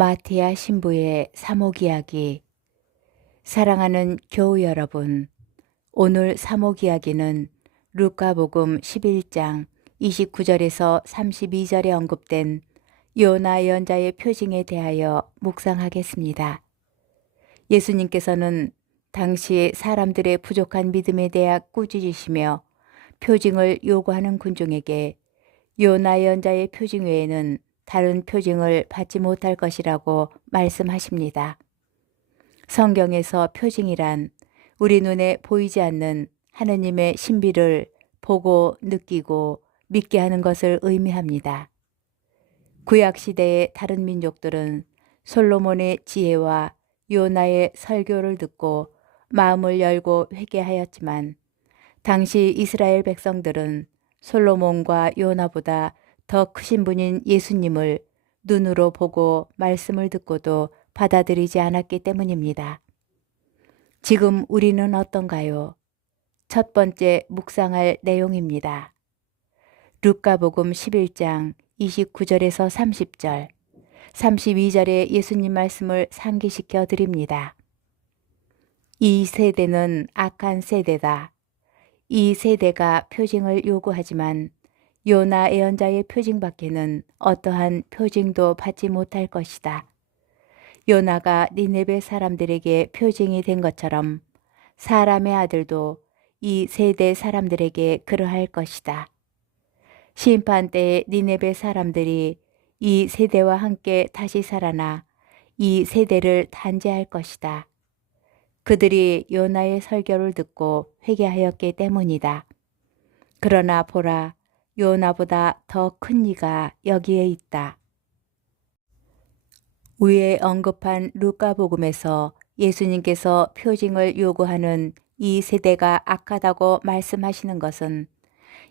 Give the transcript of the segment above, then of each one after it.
마티아 신부의 사목 이야기 사랑하는 교우 여러분 오늘 사목 이야기는 루카복음 11장 29절에서 32절에 언급된 요나 연자의 표징에 대하여 묵상하겠습니다. 예수님께서는 당시 사람들의 부족한 믿음에 대해 꾸짖으시며 표징을 요구하는 군중에게 요나 연자의 표징 외에는 다른 표징을 받지 못할 것이라고 말씀하십니다. 성경에서 표징이란 우리 눈에 보이지 않는 하느님의 신비를 보고 느끼고 믿게 하는 것을 의미합니다. 구약 시대의 다른 민족들은 솔로몬의 지혜와 요나의 설교를 듣고 마음을 열고 회개하였지만 당시 이스라엘 백성들은 솔로몬과 요나보다 더 크신 분인 예수님을 눈으로 보고 말씀을 듣고도 받아들이지 않았기 때문입니다. 지금 우리는 어떤가요? 첫 번째 묵상할 내용입니다. 루카복음 11장 29절에서 30절, 32절의 예수님 말씀을 상기시켜 드립니다. 이 세대는 악한 세대다. 이 세대가 표징을 요구하지만 요나 예언자의 표징 밖에는 어떠한 표징도 받지 못할 것이다. 요나가 니네베 사람들에게 표징이 된 것처럼 사람의 아들도 이 세대 사람들에게 그러할 것이다. 심판 때에 니네베 사람들이 이 세대와 함께 다시 살아나 이 세대를 단죄할 것이다. 그들이 요나의 설교를 듣고 회개하였기 때문이다. 그러나 보라, 요나보다 더 큰 이가 여기에 있다. 위에 언급한 루카복음에서 예수님께서 표징을 요구하는 이 세대가 악하다고 말씀하시는 것은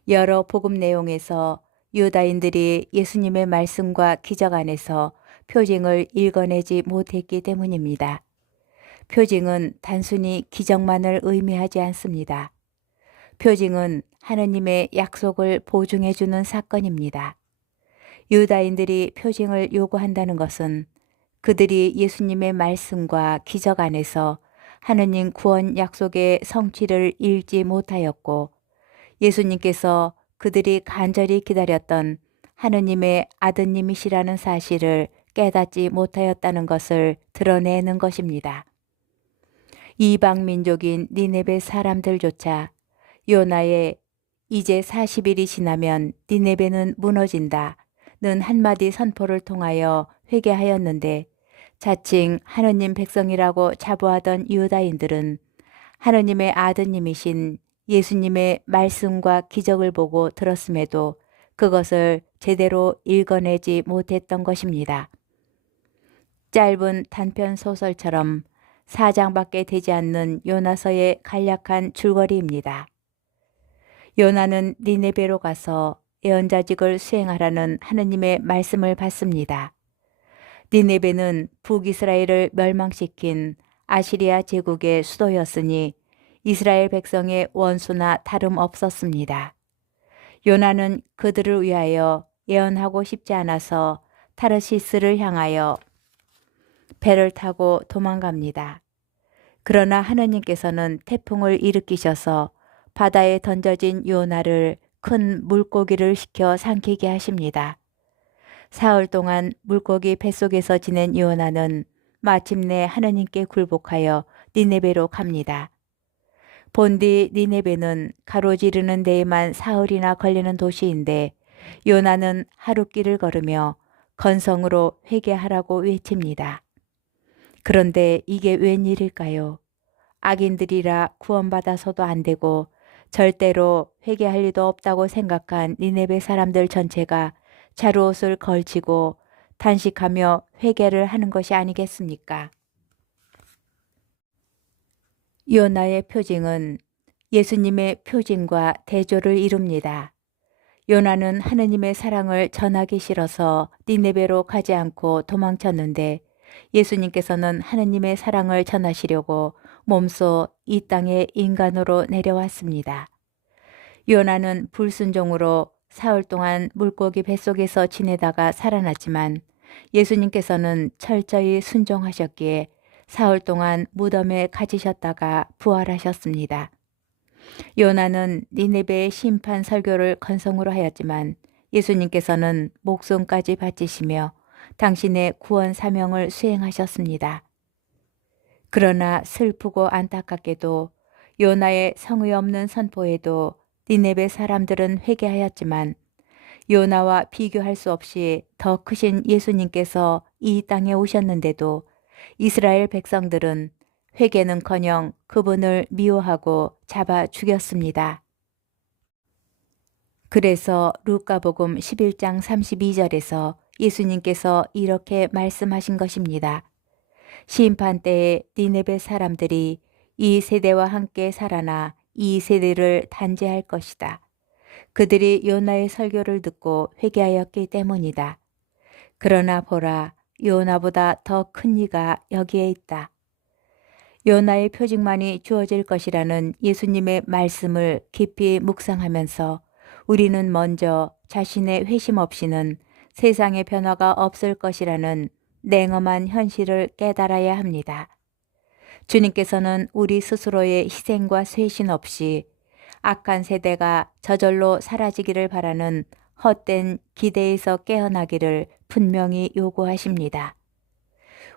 여러 복음 내용에서 유다인들이 예수님의 말씀과 기적 안에서 표징을 읽어내지 못했기 때문입니다. 표징은 단순히 기적만을 의미하지 않습니다. 표징은 하느님의 약속을 보증해 주는 사건입니다. 유다인들이 표징을 요구한다는 것은 그들이 예수님의 말씀과 기적 안에서 하느님 구원 약속의 성취를 잃지 못하였고 예수님께서 그들이 간절히 기다렸던 하느님의 아드님이시라는 사실을 깨닫지 못하였다는 것을 드러내는 것입니다. 이방 민족인 니네베 사람들조차 요나의 이제 40일이 지나면 니네베는 무너진다. 는 한마디 선포를 통하여 회개하였는데 자칭 하느님 백성이라고 자부하던 유다인들은 하느님의 아드님이신 예수님의 말씀과 기적을 보고 들었음에도 그것을 제대로 읽어내지 못했던 것입니다. 짧은 단편 소설처럼 사장밖에 되지 않는 요나서의 간략한 줄거리입니다. 요나는 니네베로 가서 예언자직을 수행하라는 하느님의 말씀을 받습니다. 니네베는 북이스라엘을 멸망시킨 아시리아 제국의 수도였으니 이스라엘 백성의 원수나 다름없었습니다. 요나는 그들을 위하여 예언하고 싶지 않아서 타르시스를 향하여 배를 타고 도망갑니다. 그러나 하느님께서는 태풍을 일으키셔서 바다에 던져진 요나를 큰 물고기를 시켜 삼키게 하십니다. 사흘 동안 물고기 뱃속에서 지낸 요나는 마침내 하느님께 굴복하여 니네베로 갑니다. 본디 니네베는 가로지르는 데에만 사흘이나 걸리는 도시인데 요나는 하루길을 걸으며 건성으로 회개하라고 외칩니다. 그런데 이게 웬일일까요? 악인들이라 구원받아서도 안 되고 절대로 회개할 리도 없다고 생각한 니네베 사람들 전체가 자루옷을 걸치고 단식하며 회개를 하는 것이 아니겠습니까? 요나의 표징은 예수님의 표징과 대조를 이룹니다. 요나는 하느님의 사랑을 전하기 싫어서 니네베로 가지 않고 도망쳤는데 예수님께서는 하느님의 사랑을 전하시려고 몸소 이 땅에 인간으로 내려왔습니다. 요나는 불순종으로 사흘 동안 물고기 뱃속에서 지내다가 살아났지만 예수님께서는 철저히 순종하셨기에 사흘 동안 무덤에 갇히셨다가 부활하셨습니다. 요나는 니네베의 심판 설교를 건성으로 하였지만 예수님께서는 목숨까지 바치시며 당신의 구원 사명을 수행하셨습니다. 그러나 슬프고 안타깝게도 요나의 성의 없는 선포에도 니네베 사람들은 회개하였지만 요나와 비교할 수 없이 더 크신 예수님께서 이 땅에 오셨는데도 이스라엘 백성들은 회개는커녕 그분을 미워하고 잡아 죽였습니다. 그래서 루카복음 11장 32절에서 예수님께서 이렇게 말씀하신 것입니다. 심판 때에 니네베 사람들이 이 세대와 함께 살아나 이 세대를 단죄할 것이다. 그들이 요나의 설교를 듣고 회개하였기 때문이다. 그러나 보라, 요나보다 더 큰 이가 여기에 있다. 요나의 표징만이 주어질 것이라는 예수님의 말씀을 깊이 묵상하면서 우리는 먼저 자신의 회심 없이는 세상의 변화가 없을 것이라는 냉엄한 현실을 깨달아야 합니다. 주님께서는 우리 스스로의 희생과 쇄신 없이 악한 세대가 저절로 사라지기를 바라는 헛된 기대에서 깨어나기를 분명히 요구하십니다.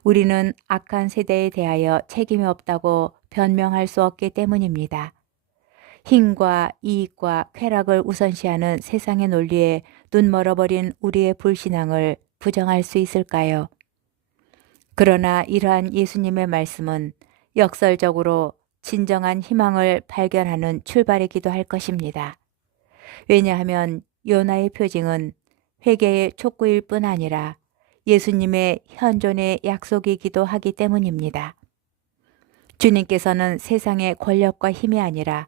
우리는 악한 세대에 대하여 책임이 없다고 변명할 수 없기 때문입니다. 힘과 이익과 쾌락을 우선시하는 세상의 논리에 눈멀어버린 우리의 불신앙을 부정할 수 있을까요? 그러나 이러한 예수님의 말씀은 역설적으로 진정한 희망을 발견하는 출발이기도 할 것입니다. 왜냐하면 요나의 표징은 회개의 촉구일 뿐 아니라 예수님의 현존의 약속이기도 하기 때문입니다. 주님께서는 세상의 권력과 힘이 아니라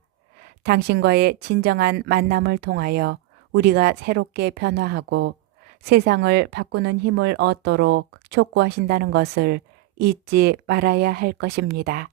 당신과의 진정한 만남을 통하여 우리가 새롭게 변화하고 세상을 바꾸는 힘을 얻도록 촉구하신다는 것을 잊지 말아야 할 것입니다.